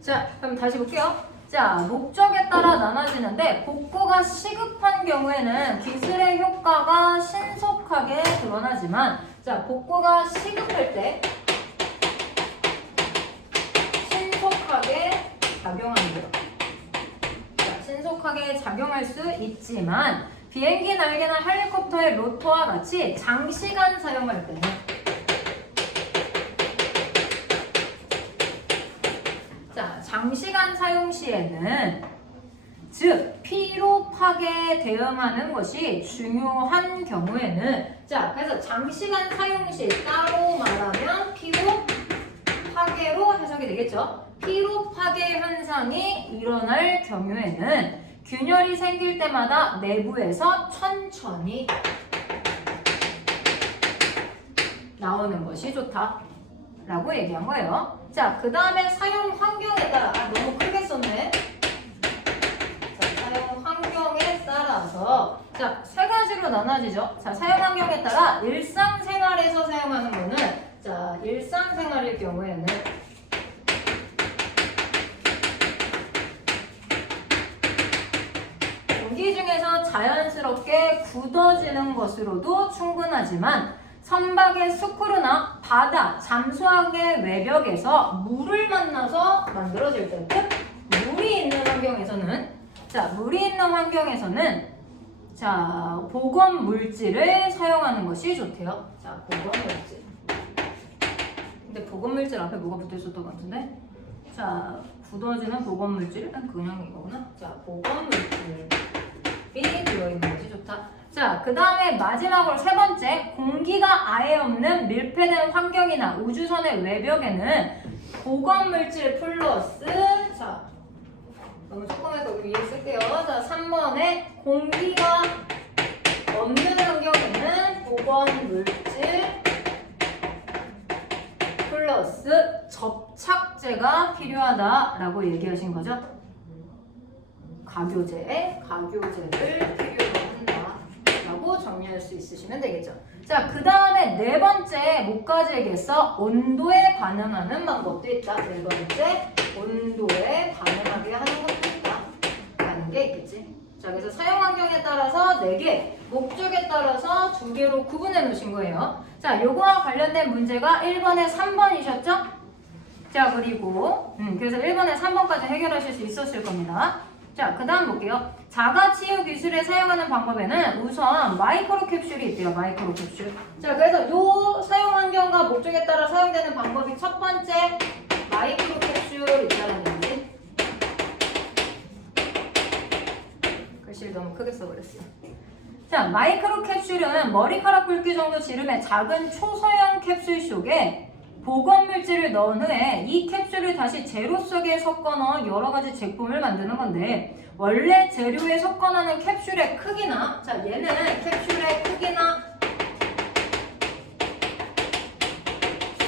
자, 그럼 다시 볼게요. 자, 목적에 따라 나눠지는데 복구가 시급한 경우에는 기술의 효과가 신속하게 드러나지만 자, 복구가 시급할 때 신속하게 작용하는 거예요. 자, 신속하게 작용할 수 있지만 비행기 날개나 헬리콥터의 로터와 같이 장시간 사용할 때는 장시간 사용 시에는 즉 피로 파괴에 대응하는 것이 중요한 경우에는 자 그래서 장시간 사용 시 따로 말하면 피로 파괴로 해석이 되겠죠. 피로 파괴 현상이 일어날 경우에는 균열이 생길 때마다 내부에서 천천히 나오는 것이 좋다 라고 얘기한 거예요. 자, 그 다음에 사용 환경에 따라 너무 크게 썼네. 자, 사용 환경에 따라서 자, 세 가지로 나눠지죠. 자, 사용 환경에 따라 일상생활에서 사용하는 거는 자, 일상생활일 경우에는 공기 중에서 자연스럽게 굳어지는 것으로도 충분하지만 선박의 수크루나 바다, 잠수함의 외벽에서 물을 만나서 만들어질 때, 즉 물이 있는 환경에서는 자, 물이 있는 환경에서는 자, 보건 물질을 사용하는 것이 좋대요. 자, 보건 물질. 근데 보건 물질 앞에 뭐가 붙어 있었던 것 같은데? 자, 굳어지는 보건 물질? 그냥 이거구나. 자, 보건 물질이 들어있는 것이 좋다. 자, 그 다음에 마지막으로 세 번째, 공기가 아예 없는 밀폐된 환경이나 우주선의 외벽에는 보건물질 플러스 자, 너무 조그매서 위에 쓸게요. 자, 3번에 공기가 없는 환경에는 보건물질 플러스 접착제가 필요하다라고 얘기하신 거죠. 가교제를 필요로 라고 정리할 수 있으시면 되겠죠. 자, 그 다음에 네 번째 뭐까지 얘기했어? 온도에 반응하는 방법도 있다. 네 번째 온도에 반응하게 하는 것도 있다 라는 게 있겠지. 자, 그래서 사용 환경에 따라서 4개, 목적에 따라서 2개로 구분해 놓으신 거예요. 자, 요거와 관련된 문제가 1번에 3번이셨죠? 자, 그리고 그래서 1번에 3번까지 해결하실 수 있었을 겁니다. 자, 그 다음 볼게요. 자가치유 기술에 사용하는 방법에는 우선 마이크로 캡슐이 있대요. 마이크로 캡슐. 자, 그래서 요 사용 환경과 목적에 따라 사용되는 방법이 첫 번째 마이크로 캡슐 있다는 얘기. 글씨를 너무 크게 써버렸어요. 자, 마이크로 캡슐은 머리카락 굵기 정도 지름의 작은 초소형 캡슐 속에 보건물질을 넣은 후에 이 캡슐을 다시 재료 속에 섞어 넣어 여러 가지 제품을 만드는 건데 원래 재료에 섞어 넣는 캡슐의 크기나 자 얘는 캡슐의 크기나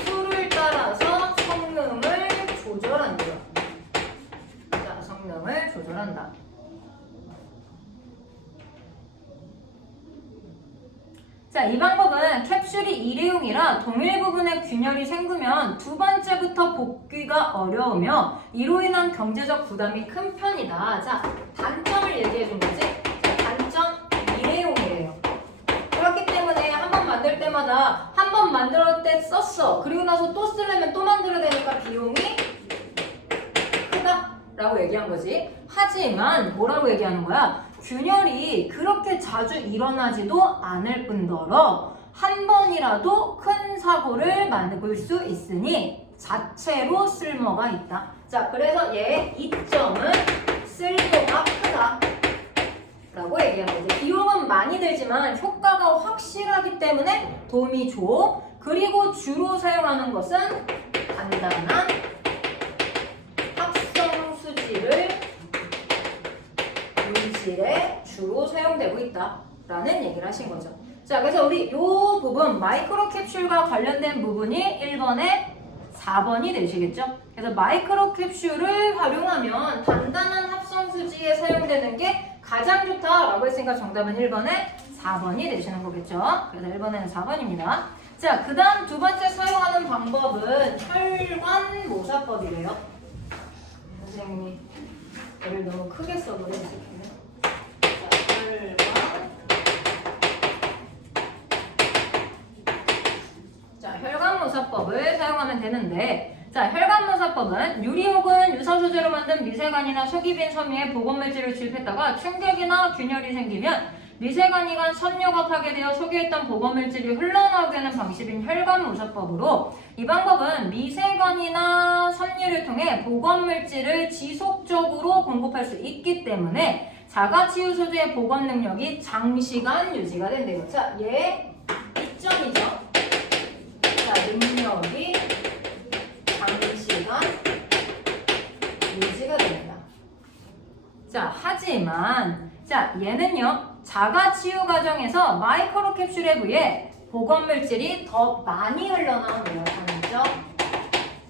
수를 따라서 성능을 조절한대요. 자, 성능을 조절한다. 자, 이 방법은 캡슐이 일회용이라 동일 부분에 균열이 생기면 두 번째부터 복귀가 어려우며 이로 인한 경제적 부담이 큰 편이다. 자, 단점을 얘기해 준 거지? 자, 단점 일회용이래요. 그렇기 때문에 한 번 만들 때마다 한 번 만들었을 때 썼어. 그리고 나서 또 쓰려면 또 만들어야 되니까 비용이 크다 라고 얘기한 거지. 하지만 뭐라고 얘기하는 거야? 균열이 그렇게 자주 일어나지도 않을 뿐더러 한 번이라도 큰 사고를 만들 수 있으니 자체로 쓸모가 있다. 자, 그래서 얘의 이점은 쓸모가 크다 라고 얘기한 거지. 비용은 많이 들지만 효과가 확실하기 때문에 도움이 줘. 그리고 주로 사용하는 것은 간단한 합성 수지를 물질에 주로 사용되고 있다라는 얘기를 하신 거죠. 자, 그래서 우리 이 부분 마이크로 캡슐과 관련된 부분이 1번에 4번이 되시겠죠? 그래서 마이크로 캡슐을 활용하면 단단한 합성수지에 사용되는 게 가장 좋다라고 했으니까 정답은 1번에 4번이 되시는 거겠죠? 그래서 1번에는 4번입니다. 자, 그 다음 두 번째 사용하는 방법은 혈관 모사법이래요. 선생님이 얘를 너무 크게 써버려 지금. 자, 혈관. 자, 혈관모사법을 사용하면 되는데, 자, 혈관모사법은 유리 혹은 유사 소재로 만든 미세관이나 속이 빈 섬유에 보건물질을 주입했다가 충격이나 균열이 생기면 미세관이 간 섬유가 파괴되어 속에 있던 보건물질이 흘러나오게 하는 방식인 혈관모사법으로, 이 방법은 미세관이나 섬유를 통해 보건물질을 지속적으로 공급할 수 있기 때문에 자가치유 소재의 보건 능력이 장시간 유지가 된대요. 자, 얘 이점이죠. 자, 능력이 장시간 유지가 됩니다. 자, 하지만 자, 얘는요, 자가치유 과정에서 마이크로 캡슐에 비해 보건물질이 더 많이 흘러나오네요. 아니죠?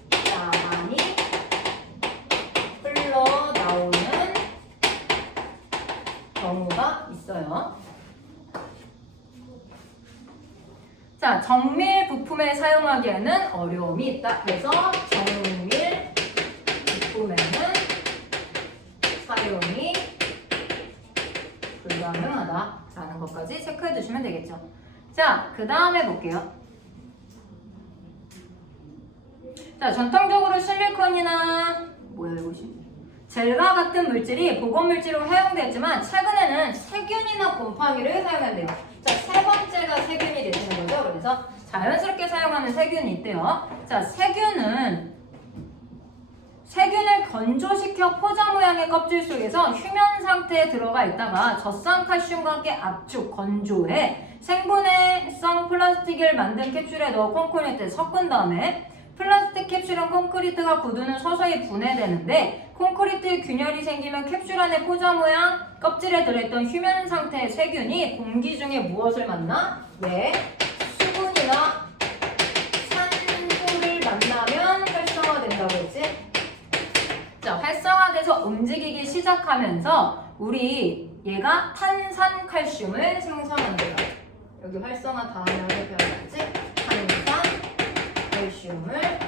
자, 많이 흘러나오는 경우가 있어요. 자, 정밀 부품에 사용하기에는 어려움이 있다. 그래서 정밀 부품에는 사용이 불가능하다라는 것까지 체크해 두시면 되겠죠. 자, 그 다음에 볼게요. 자, 전통적으로 실리콘이나 젤과 같은 물질이 보건물질로 사용되었지만 최근에는 세균이나 곰팡이를 사용한대요. 자, 세 번째가 세균이 되시는 거죠. 그래서 자연스럽게 사용하는 세균이 있대요. 자, 세균을 건조시켜 포자 모양의 껍질 속에서 휴면 상태에 들어가 있다가 젖산칼슘과 함께 압축, 건조해 생분해성 플라스틱을 만든 캡슐에 넣어 콘크리트에 섞은 다음에 플라스틱 캡슐은 콘크리트가 굳은 후 서서히 분해되는데 콘크리트에 균열이 생기면 캡슐 안에 포자 모양 껍질에 들어있던 휴면 상태의 세균이 공기 중에 무엇을 만나? 네, 수분이나 산소를 만나면 활성화된다고 했지? 자, 활성화돼서 움직이기 시작하면서 우리 얘가 탄산칼슘을 생성한대요. 여기 활성화 다음에 배워야지. 탄산칼슘을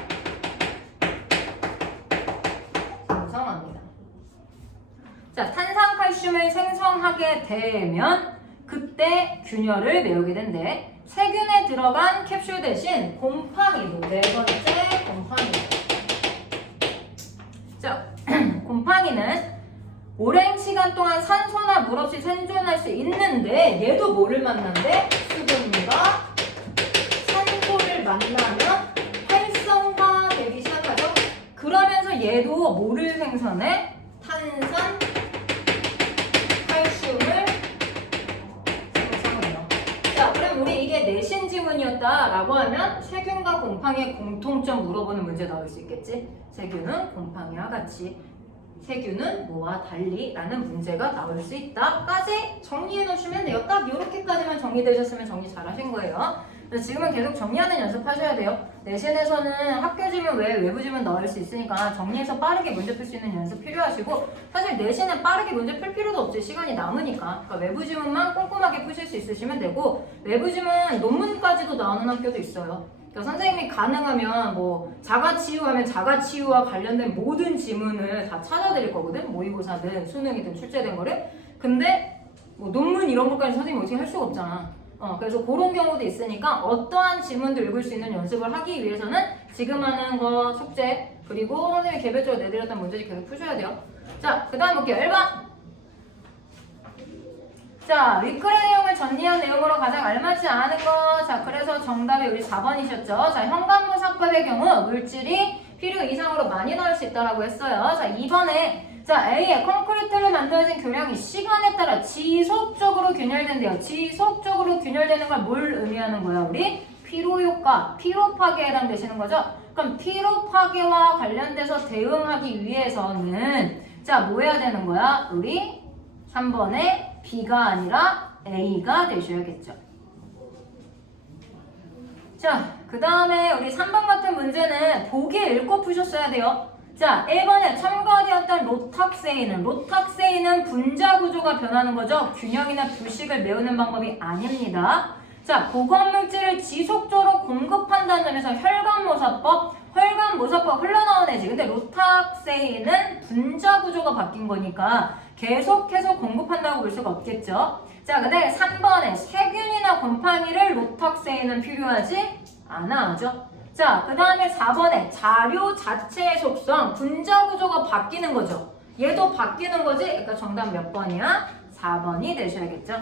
생성합니다. 자, 탄산칼슘을 생성하게 되면 그때 균열을 메우게 된대. 세균에 들어간 캡슐 대신 곰팡이도 네 번째 곰팡이. 자, 곰팡이는 오랜 시간 동안 산소나 물 없이 생존할 수 있는데 얘도 뭐를 만난대? 수분과 산소를 만나면 활성화되기 시작하죠. 그러면서 얘도 뭐를 생성해? 탄산 칼슘을 생성해요. 자, 그럼 우리 이게 내신 지문이었다라고 하면 세균과 곰팡이의 공통점 물어보는 문제 나올 수 있겠지? 세균은 곰팡이와 같이, 세균은 뭐와 달리 라는 문제가 나올 수 있다까지 정리해 놓으시면 돼요. 딱 이렇게까지만 정리되셨으면 정리 잘 하신 거예요. 그래서 지금은 계속 정리하는 연습하셔야 돼요. 내신에서는 학교 지문 외에 외부 지문 나올 수 있으니까 정리해서 빠르게 문제 풀 수 있는 연습 필요하시고, 사실 내신은 빠르게 문제 풀 필요도 없지. 시간이 남으니까. 그러니까 외부 지문만 꼼꼼하게 푸실 수 있으시면 되고, 외부 지문 논문까지도 나오는 학교도 있어요. 그러니까 선생님이 가능하면 뭐 자가치유하면 자가치유와 관련된 모든 지문을 다 찾아드릴 거거든. 모의고사든 수능이든 출제된 거를. 근데 뭐 논문 이런 것까지 선생님이 어떻게 할 수가 없잖아. 그래서 그런 경우도 있으니까 어떠한 지문도 읽을 수 있는 연습을 하기 위해서는 지금 하는 거 숙제, 그리고 선생님이 개별적으로 내드렸던 문제집 계속 푸셔야 돼요. 자, 그 다음 볼게요. 1번. 자, 위클의 내용을 정리한 내용으로 가장 알맞지 않은 거. 자, 그래서 정답이 우리 4번이셨죠. 자, 현관모사법의 경우 물질이 필요 이상으로 많이 나올 수 있다고 했어요. 자, 2번에 자, A의 콘크리트를 만들어진 교량이 시간에 따라 지속적으로 균열된대요. 지속적으로 균열되는 걸 뭘 의미하는 거야, 우리? 피로효과, 피로파괴에 해당되시는 거죠? 그럼 피로파괴와 관련돼서 대응하기 위해서는 자, 뭐 해야 되는 거야? 우리 3번에 B가 아니라 A가 되셔야겠죠. 자, 그 다음에 우리 3번 같은 문제는 보기 읽고 푸셨어야 돼요. 자, 1번에 첨가되었던 로탁세인은 분자 구조가 변하는 거죠. 균형이나 불식을 메우는 방법이 아닙니다. 자, 보건물질을 지속적으로 공급한다는 점에서 혈관모사법 흘러나온 해야지. 근데 로탁세인은 분자 구조가 바뀐 거니까 계속해서 공급한다고 볼 수가 없겠죠. 자, 근데 3번에 세균이나 곰팡이를 로탁세인은 필요하지 않아죠. 자, 그 다음에 4번에 자료 자체의 속성, 분자 구조가 바뀌는 거죠. 얘도 바뀌는 거지? 그러니까 정답 몇 번이야? 4번이 되셔야겠죠.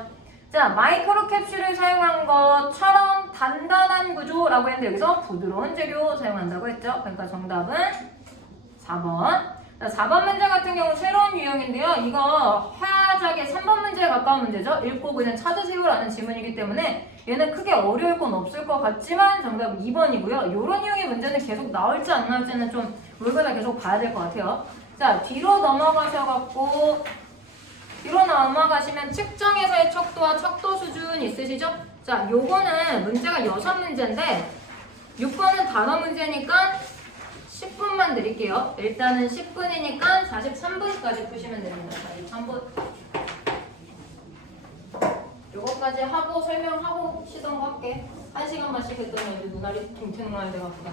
자, 마이크로캡슐을 사용한 것처럼 단단한 구조라고 했는데 여기서 부드러운 재료 사용한다고 했죠. 그러니까 정답은 4번. 자, 4번 문제 같은 경우 새로운 유형인데요. 이거 화작의 3번 문제에 가까운 문제죠. 읽고 그냥 찾으세요라는 질문이기 때문에 얘는 크게 어려울 건 없을 것 같지만 정답은 2번이고요. 이런 유형의 문제는 계속 나올지 안 나올지는 좀 올거다 계속 봐야 될 것 같아요. 자, 뒤로 넘어가시면 측정에서의 척도와 척도 수준 있으시죠? 자, 요거는 문제가 6문제인데 6번은 단어 문제니까 10분만 드릴게요. 일단은 10분이니까 43분까지 푸시면 됩니다. 43분. 요거까지 하고 설명하고 시던 거 할게. 1시간만씩 했더니 눈알이 퉁퉁 나야 돼가지고.